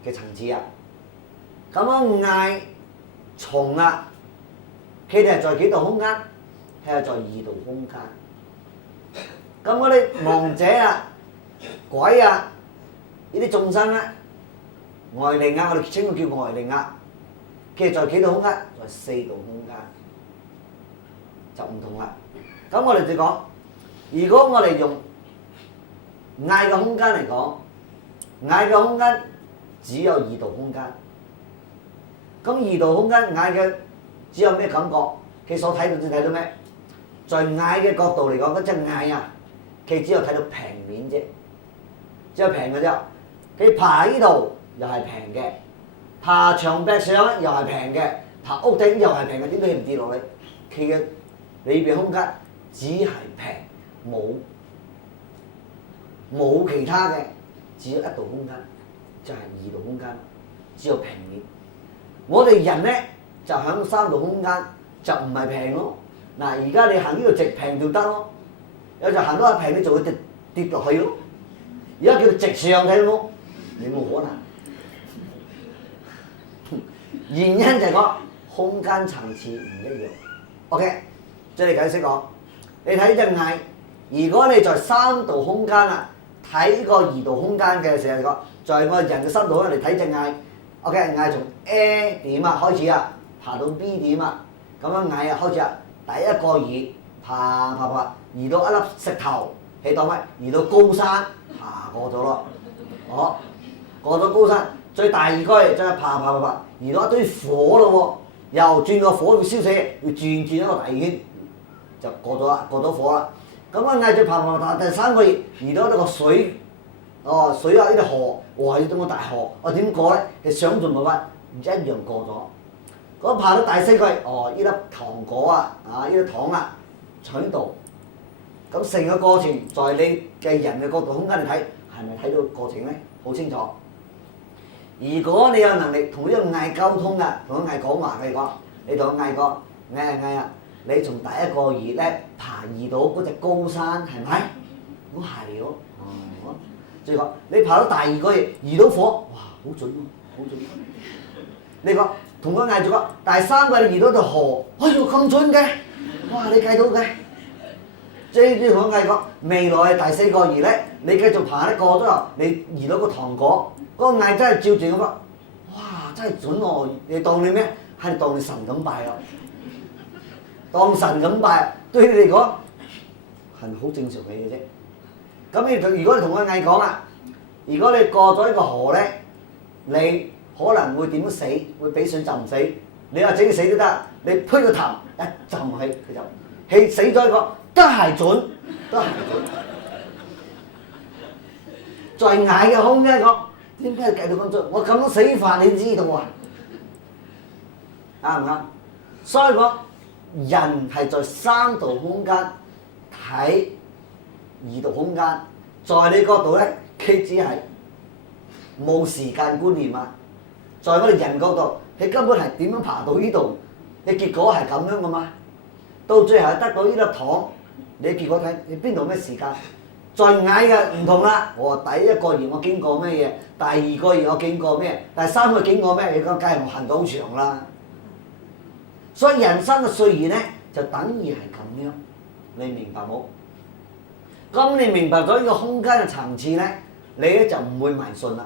嘅層次啊。咁樣嗌蟲啊，佢哋係在幾度空間？係在2度空間。咁我哋亡者啊、鬼啊、呢啲眾生啊、外靈啊，我哋稱佢叫外靈啊，佢係在幾度空間？在4度空間，就唔同啦。咁我哋就講，如果我哋用嗌嘅空間嚟講，嗌嘅空間只有2度空間。咁2度空間嗌嘅只有咩感覺？佢所睇到只睇到咩？在嗌嘅角度嚟講，嗰隻嗌啊，佢只有睇到平面啫，只有平嘅啫。佢爬呢度又係平嘅，爬牆壁上又係平嘅，爬屋頂又係平嘅，點解佢唔跌落嚟？佢嘅裏邊空間只係平，冇其他嘅，只有一度空間，就係二度空間，只有平面。我哋人咧就響三度空間，就唔係平咯。嗱，而家你行呢度直平就得咯，有時行到一平你就會跌落去咯。而家叫做直上睇到冇？你冇可能。原因就係講空間層次唔一樣。OK， 即係解釋講，你睇隻蟻，如果你在三度空間啦，睇個二度空間嘅時候嚟講，在我哋人嘅三度空間嚟睇隻蟻。OK， 蟻從 A 點啊開始啊，爬到 B 點啊，咁樣蟻啊開始啊，第一個移爬，移到一粒石頭，起當咩？移到高山，爬過咗咯。好，過咗高山，最第二個再爬，移到一堆火咯喎，又轉個火要燒死，要轉一個大圈，就過咗啦，過咗火啦。咁啊蟻再爬，第三個移到一個水。水啊！呢條河，哇！要到個大河，我點過咧？係想盡辦法，一樣過咗。嗰爬到第四個，呢粒糖果啊，呢粒糖啊，喺度。咁成個過程，在你嘅人嘅角度空間嚟睇，係咪睇到過程咧？好清楚。如果你有能力同呢個蟻溝通㗎，同個蟻講話嘅講，你同個蟻講，蟻啊，你從第一個移咧爬移到嗰隻高山，係咪？咁係咯。你講，你爬到第二個移到火，哇，好準喎，好準！你講同個蟻就講，第三個你移到條河，哎呦咁準嘅，哇你計到嘅。即係同個蟻講，未來第四個移咧，你繼續爬一個咗後，你移到個糖果，嗰個蟻真係照住咁講，哇真係準喎！你當你咩？係當你神咁拜咯，當神咁拜，對你嚟講係好正常嘅嘢啫。咁如果你同個蟻講啊，如果你過咗呢個河咧，你可能會點死？會俾水浸死。你話整死都得，你推個頭一浸起佢就氣死咗一個，都係準，都係準。在蟻嘅空間講，點解計到咁準？我咁樣死法你知道啊？啱唔啱？所以講人係在三度空間睇二度空間，在你角度咧，佢只係冇時間觀念啊！在我哋人角度，你根本係點樣爬到呢度？你結果係咁樣噶嘛？到最後得到呢粒糖，你結果睇你邊度咩時間？在蟻嘅唔同啦，我第一個月我經過咩嘢？第二個月我經過咩？第三個經過咩？你講梗係我行到好長啦。所以人生嘅歲月咧，就等於係咁樣，你明白冇？咁你明白咗呢個空間嘅層次咧，你咧就唔會迷信啦，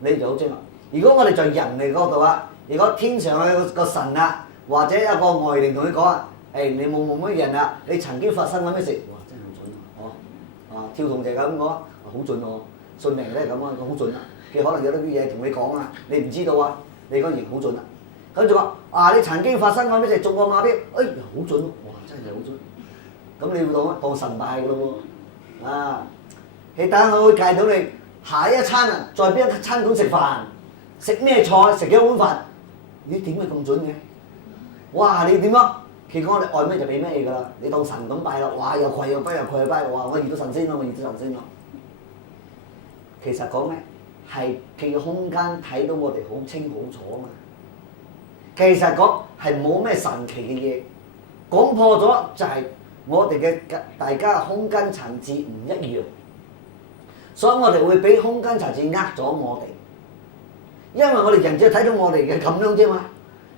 你就好精啦。如果我哋在人哋嗰度啊，如果天上有個神啊，或者有個外靈同佢講啊，你冇乜人啊，你曾經發生過咩事？哇，真係好準啊！跳動就係咁講，好準喎，信命咧咁啊，好準啊！佢可能有啲嘢同你講啊，你唔知道啊，你講完好準啊。跟住話你曾經發生過咩事？中過馬標，好準喎，哇，真係好準。咁你會當神拜嘅咯喎，你等下我會計到你下一餐啊，在邊一餐館食飯，食咩菜，食幾碗飯，你點會咁準嘅？哇！你點啊？佢講你愛咩就俾咩㗎啦，你當神咁拜啦，哇！又跪又拜，又跪又拜，哇！我遇到神仙咯，我遇到神仙咯。其實講咩？係佢嘅空間睇到我哋好清好楚啊嘛。其實講係冇咩神奇嘅嘢，講破咗就係我哋嘅大家嘅空間層次唔一樣，所以我哋會俾空間層次呃咗我哋，因為我哋人只係睇到我哋嘅咁樣啫嘛。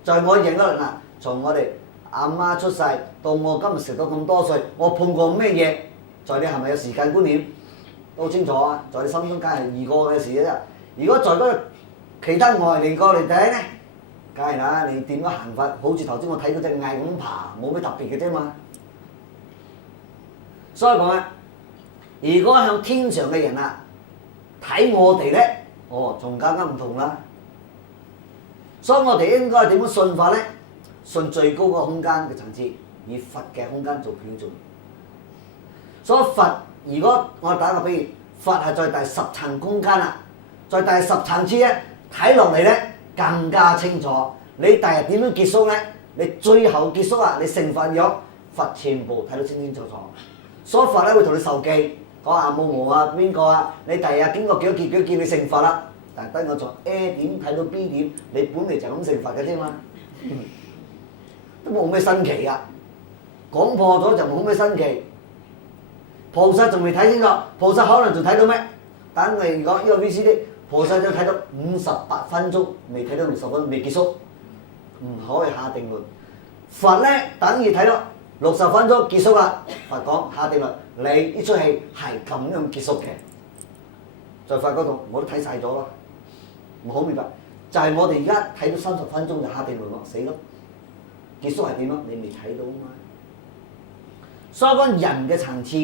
在我認嗰度嗱，從我哋阿媽出世到我今日食到咁多歲，我碰過咩嘢？在你係咪有時間觀念都清楚啊？在你心中梗係易過嘅事啫。如果在嗰個其他外嚟過嚟睇咧，梗係啦，你點樣行法？好似頭先我睇嗰隻蟻咁爬，冇咩特別嘅啫嘛。所以講咧，如果向天上嘅人啊睇我哋咧，仲更加唔同啦。所以我哋應該點樣信法咧？信最高個空間嘅層次，以佛嘅空間做標準。所以佛，如果我打個比喻，佛係在第10層空間啦，在第10層次咧睇落嚟咧更加清楚。你第日點樣結束咧？你最後結束啊！你成佛咗，佛全部睇到清清楚楚。所以佛咧會同你授記，講啊某某啊邊個啊，你第日經過幾多劫幾多劫你成佛啦。但係等我從 A 點睇到 B 點，你本嚟就咁成佛嘅啫嘛，都冇咩新奇噶。講破咗就冇咩新奇。菩薩仲未睇清楚，菩薩可能仲睇到咩？等你講呢個 VCD，菩薩就睇到58分鐘，未睇到60分鐘，未結束，唔可以下定論。佛咧等於睇到60分鐘結束啦，佛講下定論，你呢出戲係咁樣結束嘅。在佛嗰度我都睇晒咗啦，我好明白，就係、是、我哋而家睇到30分鐘就下定論咯，死咯！結束係點啊？你未睇到啊嘛。所以講人嘅層次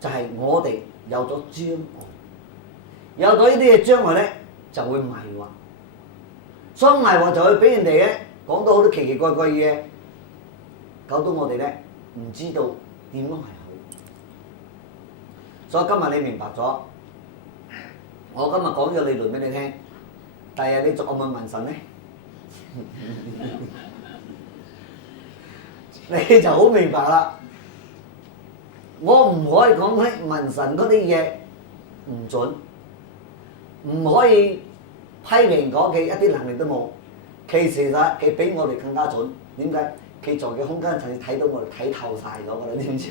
就係我哋有咗障礙，有咗呢啲嘅障礙咧就會迷惑，所以迷惑就會俾人哋咧講到好多奇奇怪怪嘢，搞到我哋咧唔知道點樣係好。所以今日你明白咗，我今日講咗理論俾你聽，第日你再問問神咧，你就好明白啦。我唔可以講咧問神嗰啲嘢唔準，唔可以批評講佢一啲能力都冇。其實佢比我哋更加準。點解？佢在嘅空間層睇到我哋睇透晒咗㗎啦，知唔知？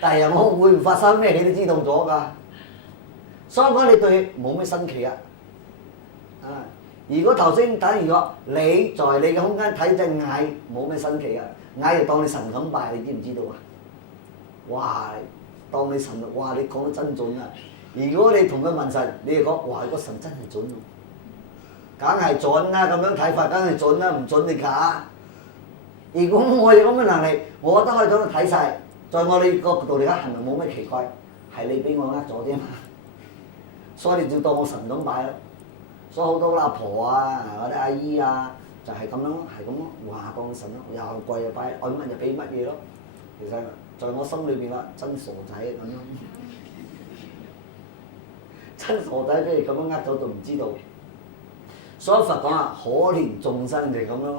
第日我會唔發生咩，你都知道咗㗎。所以講你對佢冇咩新奇啊！啊，如果頭先等如果你在你嘅空間睇隻蟻，冇咩新奇啊！蟻就當你神咁拜，你知唔知道啊？哇！當你神，哇！你講得真準啊！如果你同佢問神，你就講哇！個神真係準喎，梗係準啦！咁樣睇法梗係準啦，唔準你假。如果我有咁嘅能力，我都可以將佢睇晒。在我哋角度嚟講，係咪冇咩奇怪？係你俾我呃咗啫嘛。所以你就當我神咁拜咯。所以好多阿婆啊，或者阿姨啊，就係咁樣咯，係咁咯。哇！當神咯，又貴又拜，愛乜就俾乜嘢咯。其實在我心裏邊啦，真傻仔咁樣，真傻仔俾你咁樣呃咗就唔知道。所以佛講啊，可憐眾生就係咁樣。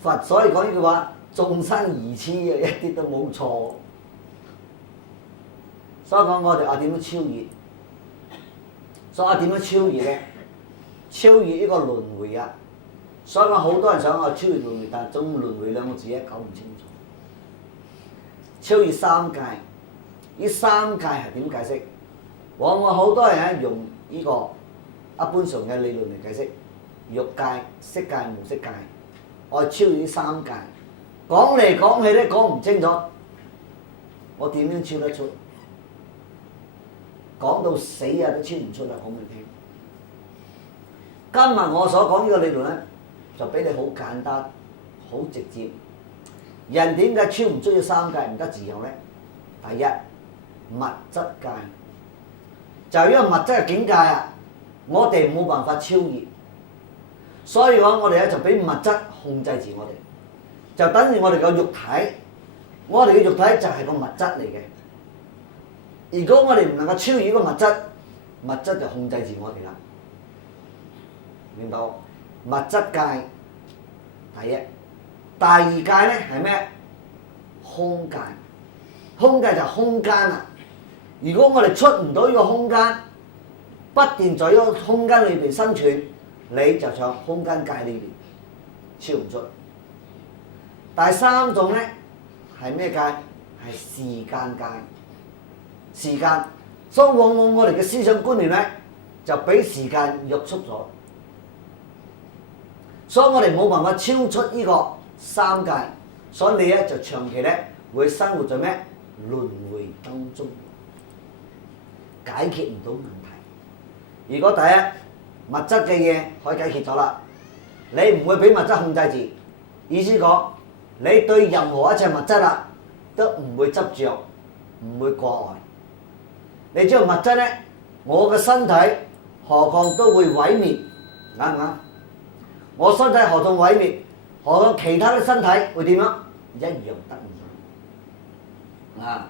佛所以講呢句話，眾生愚痴嘅，一啲都冇錯。所以講我哋點樣超越？所以點樣超越咧？超越呢個輪迴啊！所以講好多人想我超越輪迴，但係中輪迴兩個字咧搞唔清楚。超越三界，呢三界係點解釋？往往好多人咧用呢個一般常嘅理論嚟解釋，欲界、色界、無色界，我超越呢三界。講嚟講去咧講唔清楚，我點樣超得出？講到死啊都超唔出啦！講俾你聽。今日我所講呢個理論咧，就俾你好簡單、好直接。人點解超唔出呢三界唔得自由咧？第一，物質界就係因為物質嘅境界啊，我哋冇辦法超越，所以講我哋咧就俾物質控制住我哋，就等於我哋個肉體，我哋嘅肉體就係個物質嚟嘅。如果我哋唔能夠超越個物質，物質就控制住我哋啦。明白？物質界第一，第二界咧係咩？空界，空界就係空間啦。如果我哋出唔到呢個空間，不斷在呢個空間裏邊生存，你就在空間界裏邊超唔出。第三種咧係咩界？係時間界。時間，所以往往我哋嘅思想觀念咧就俾時間約束咗，所以我哋冇辦法超出呢個三界，所以你咧就長期咧會生活在咩輪迴當中，解決唔到問題。如果第一物質嘅嘢可以解決咗啦，你唔會俾物質控制住，意思講你對任何一切物質啦都唔會執着，唔會掛礙。你知道物質咧，我嘅身體何況都會毀滅，啱唔啱？我身體何況毀滅，何況其他嘅身體會點樣？一樣得唔得？啊！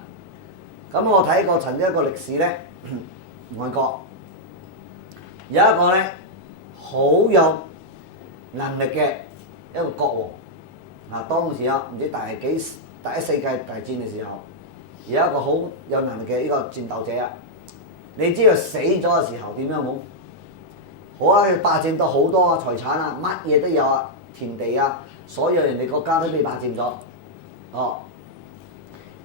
咁我睇過曾經一個歷史咧，外國有一個咧好有能力嘅一個國王，當時啊，唔知第一世界大戰嘅時候，有一個好有能力嘅呢個戰鬥者啊，你知佢死咗嘅時候點樣冇？好啊，佢霸佔到好多財產啊，乜嘢都有啊，田地啊，所有人哋國家都被霸佔咗。哦，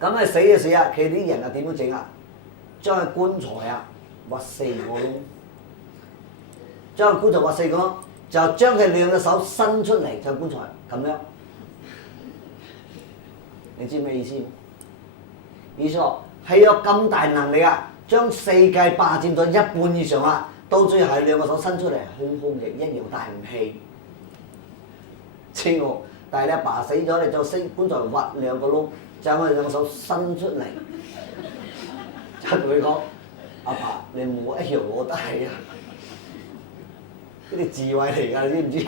咁佢死就死啊，佢啲人啊點樣整啊？將佢棺材啊挖4個窿，將個棺材挖4個窿，就將佢2隻手伸出嚟就棺材咁樣。你知咩意思？意思係有咁大能力啊，將世界霸佔咗1半以上啊！到最後係2個手伸出嚟，空空嘅，一樣帶唔起。黐我！但係你阿爸死咗，你就棺材挖2個窿，就我哋2個手伸出嚟，就同佢講：阿爸，你冇一樣我得係啊！呢啲智慧嚟㗎，你知唔知？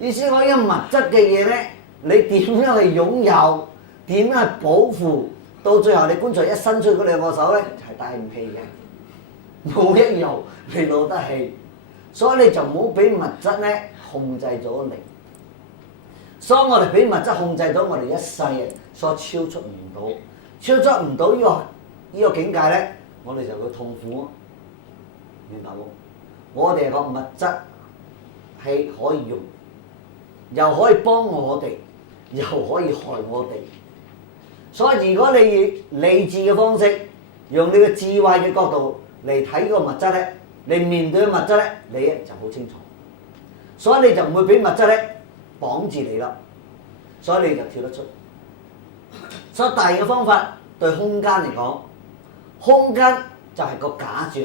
意思我呢個物質嘅嘢咧，你點樣去擁有？點樣去保護？到最後你棺材一伸出嗰2個手咧，係帶唔起嘅。冇一樣你攞得起，所以你就唔好俾物質咧控制咗你。所以我哋俾物質控制咗我哋一世人，所以超出唔到，超出唔到呢個境界咧，我哋就會痛苦。明白冇？我哋個物質係可以用，又可以幫我哋，又可以害我哋。所以如果你以理智嘅方式，用你嘅智慧嘅角度嚟睇個物質咧，你面對嘅物質咧，你咧就好清楚，所以你就唔會俾物質咧綁住你啦，所以你就跳得出。所以第二個方法對空間嚟講，空間就係個假象，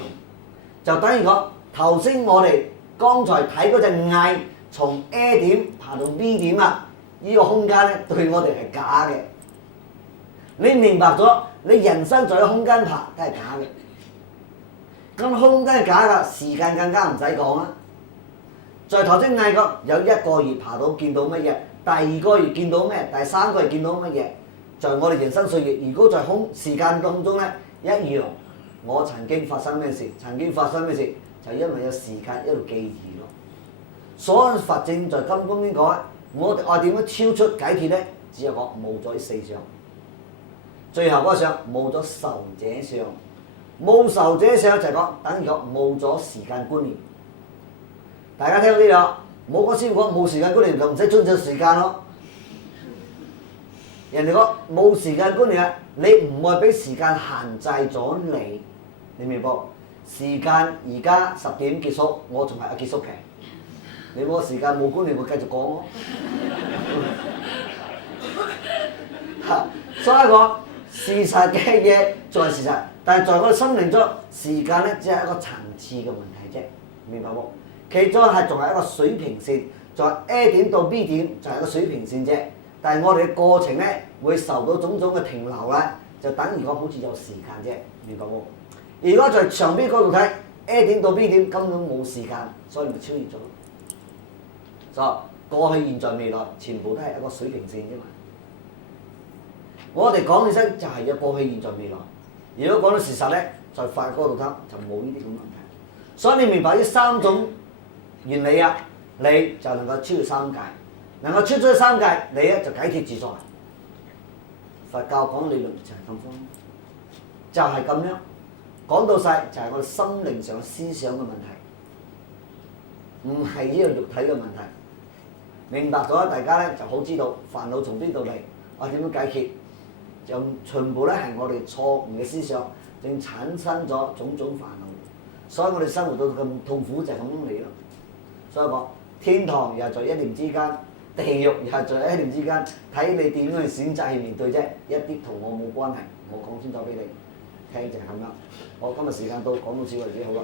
就等於講頭先我哋剛才睇嗰隻蟻從 A 點爬到 B 點啊，呢個空間咧對我哋係假嘅。你明白咗，你人生在空間爬都係假嘅。咁空間係假㗎，時間更加唔使講啦。在頭先嗌過有1個月爬到見到乜嘢，第2個月見到咩，第3個月見到乜嘢。在我哋人生歲月，如果在時間當中咧一樣，我曾經發生咩事，就因為有時間一路記憶咯。所以佛正在金剛經講，我哋點樣超出解脫咧？只有講冇咗4相，最後嗰相冇咗受者相。冇受者相就係講等於講冇咗時間觀念。大家聽到呢度，冇講師傅講冇時間觀念就唔使遵守時間咯。人哋講冇時間觀念，你唔會俾時間限制咗你，你明白？時間而家10點結束，我仲係有結束期。你冇時間冇觀念，我繼續講咯。所以講事實嘅嘢就係事實，但係在我哋心靈中，時間咧只係一個層次嘅問題啫，明白冇？其中係仲係一個水平線，在 A 點到 B 點就係一個水平線啫。但係我哋嘅過程咧會受到種種嘅停留啦，就等於講好似有時間啫，明白冇？如果在上邊嗰度睇 A 點到 B 點根本冇時間，所以咪超越咗。所以過去、現在、未來全部都係一個水平線啫嘛。我哋講起身就係有過去、現在、未來。如果講到事實咧，在法嗰度睇就冇呢啲咁問題。所以你明白呢3種原理啊，你就能夠超越3界，能夠超出3界，你咧就解脫自在。佛教講理論就係咁方，就係咁樣講到晒，就係我哋心靈上思想嘅問題，唔係呢個肉體嘅問題。明白咗，大家咧就好知道煩惱從邊度嚟，我點樣解決？就全部咧係我哋錯誤嘅思想，正產生咗種種煩惱，所以我哋生活到咁痛苦就係咁樣嚟咯。所以講天堂又在一念之間，地獄又在一念之間，睇你點樣去選擇去面對啫，一啲同我冇關係。我講清楚俾你聽就係咁樣。好，今日時間到，講到此為止好啦。